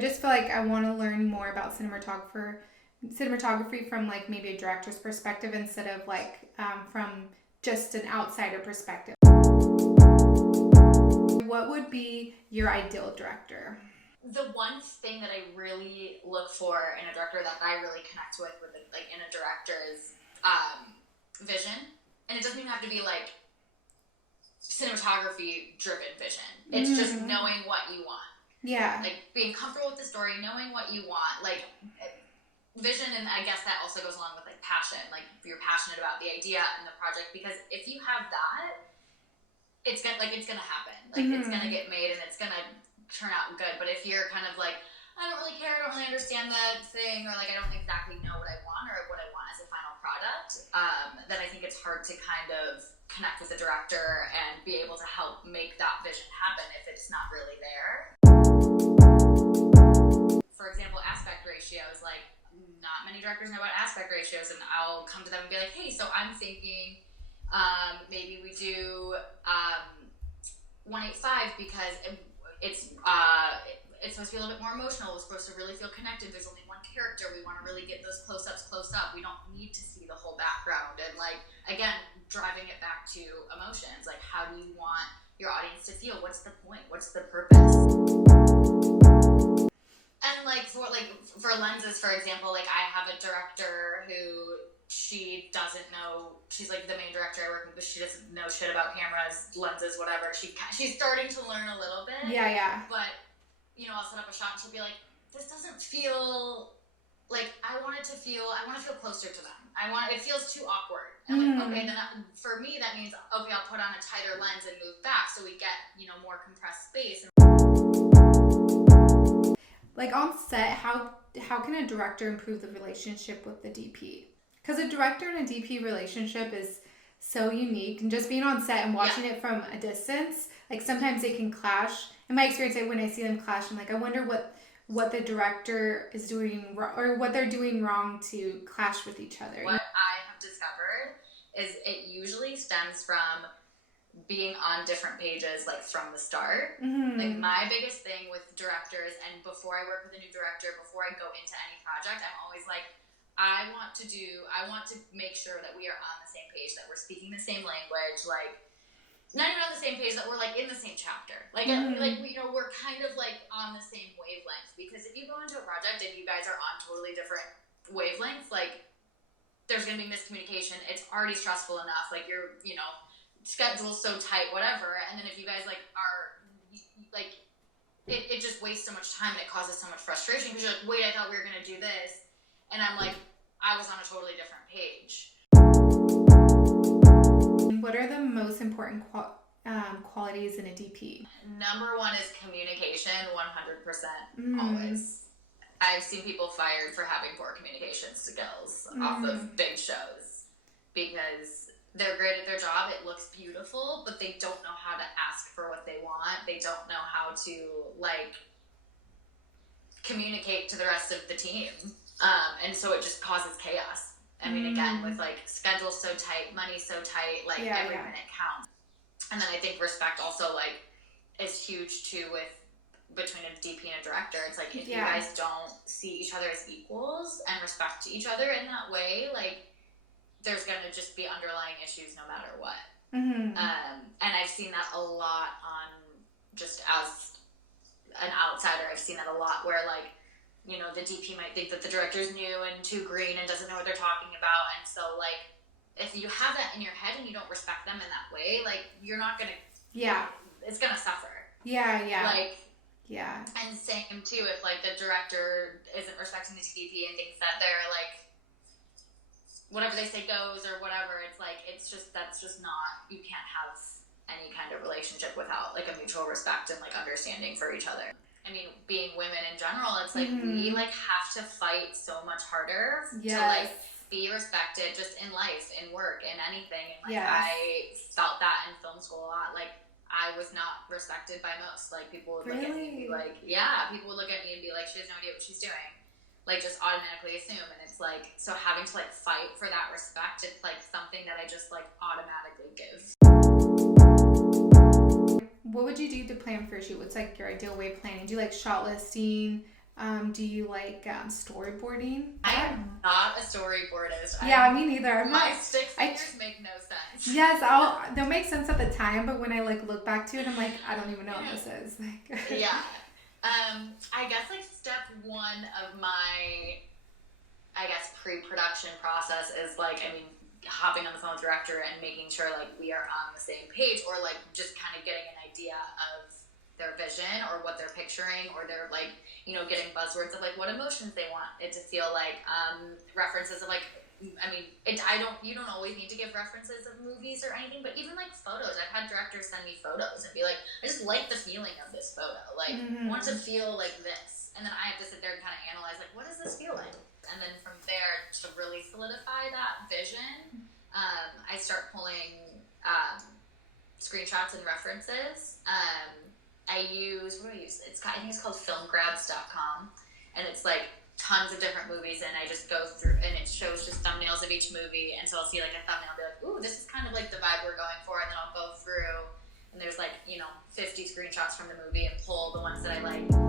just feel like I want to learn more about cinematography from like maybe a director's perspective instead of like from just an outsider perspective. What would be your ideal director? The one thing that I really look for in a director that I really connect with like in a director is vision. And it doesn't even have to be like cinematography driven vision. It's just knowing what you want. Yeah. Like being comfortable with the story, knowing what you want. Like vision, and I guess that also goes along with like passion. Like if you're passionate about the idea and the project, because if you have that, it's gonna happen. Like it's gonna get made and it's gonna turn out good. But if you're kind of like, I don't really care, I don't really understand that thing, or like I don't exactly know what I want or what I want as a final product, then I think it's hard to kind of connect with the director and be able to help make that vision happen if it's not really there. For example, aspect ratios, like not many directors know about aspect ratios, and I'll come to them and be like, hey, so I'm thinking maybe we do 1:8:5 because it's supposed to be a little bit more emotional. We're supposed to really feel connected. There's only one character. We want to really get those close-ups close up. We don't need to see the whole background. And like, again, driving it back to emotions. Like, how do you want your audience to feel? What's the point? What's the purpose? And like for lenses, for example, like I have a director who she doesn't know. She's like the main director I work with, but she doesn't know shit about cameras, lenses, whatever. She's starting to learn a little bit. Yeah. But I'll set up a shot and she'll be like, this doesn't feel like I want to feel closer to them. It feels too awkward. And I'm like, okay, then for me that means okay, I'll put on a tighter lens and move back so we get more compressed space. Like on set, how can a director improve the relationship with the DP? Because a director and a DP relationship is so unique, and just being on set and watching it from a distance, like sometimes they can clash. In my experience, when I see them clash, I'm like, I wonder what the director is doing wrong, or what they're doing wrong to clash with each other. What I have discovered is it usually stems from being on different pages, like from the start. Like my biggest thing with directors, and before I work with a new director, before I go into any project, I'm always like, I want to make sure that we are on the same page, that we're speaking the same language, like not even on the same page, that we're like in the same chapter, like we're kind of like on the same wavelength. Because if you go into a project and you guys are on totally different wavelengths, like there's gonna be miscommunication. It's already stressful enough, like you're schedule's so tight, whatever, and then if you guys like are like it just wastes so much time and it causes so much frustration because you're like, wait, I thought we were gonna do this, and I'm like, I was on a totally different page. What are the most important qualities in a DP? Number one is communication, 100%, always. I've seen people fired for having poor communication skills off of big shows because they're great at their job, it looks beautiful, but they don't know how to ask for what they want. They don't know how to like communicate to the rest of the team. And so it just causes chaos. I mean, again, with like schedules so tight, money so tight, like every minute counts. And then I think respect also like is huge too between a DP and a director. It's like if you guys don't see each other as equals and respect each other in that way, like there's going to just be underlying issues no matter what. And I've seen that a lot on just as an outsider. I've seen that a lot where like, the DP might think that the director's new and too green and doesn't know what they're talking about. And so like, if you have that in your head and you don't respect them in that way, like you're not going to, it's going to suffer. Like, and same too, if like the director isn't respecting the DP and thinks that they're like, whatever they say goes or whatever, it's like, that's just not, you can't have any kind of relationship without like a mutual respect and like understanding for each other. I mean, being women in general, it's like we like have to fight so much harder to like be respected just in life, in work, in anything. And like I felt that in film school a lot. Like I was not respected by most. Like people would look at me and be like, people would look at me and be like, she has no idea what she's doing. Like just automatically assume. And it's like, so having to like fight for that respect, it's like something that I just like automatically give. What would you do to plan for a shoot? What's like your ideal way of planning? Do you like shot listing? Do you like storyboarding? I'm not a storyboardist. Yeah, me neither. I'm my not. stick figures make no sense. Yes, they'll make sense at the time, but when I like look back to it, I'm like, I don't even know what this is. Like, yeah. I guess like step one of my, I guess, pre-production process is like, I mean, hopping on the phone with the director and making sure like we are on the same page, or like just kind of getting an idea of their vision or what they're picturing, or they're like, you know, getting buzzwords of like what emotions they want it to feel like, references of like, I mean, you don't always need to give references of movies or anything, but even like photos. I've had directors send me photos and be like, I just like the feeling of this photo. Like, I want it to feel like this. And then I have to sit there and kind of analyze, like, what does this feel like? And then from there, to really solidify that vision, I start pulling screenshots and references. I use, I think it's called filmgrabs.com. And it's like tons of different movies, and I just go through, and it shows just thumbnails of each movie, and so I'll see like a thumbnail and be like, ooh, this is kind of like the vibe we're going for, and then I'll go through, and there's like, you know, 50 screenshots from the movie and pull the ones that I like.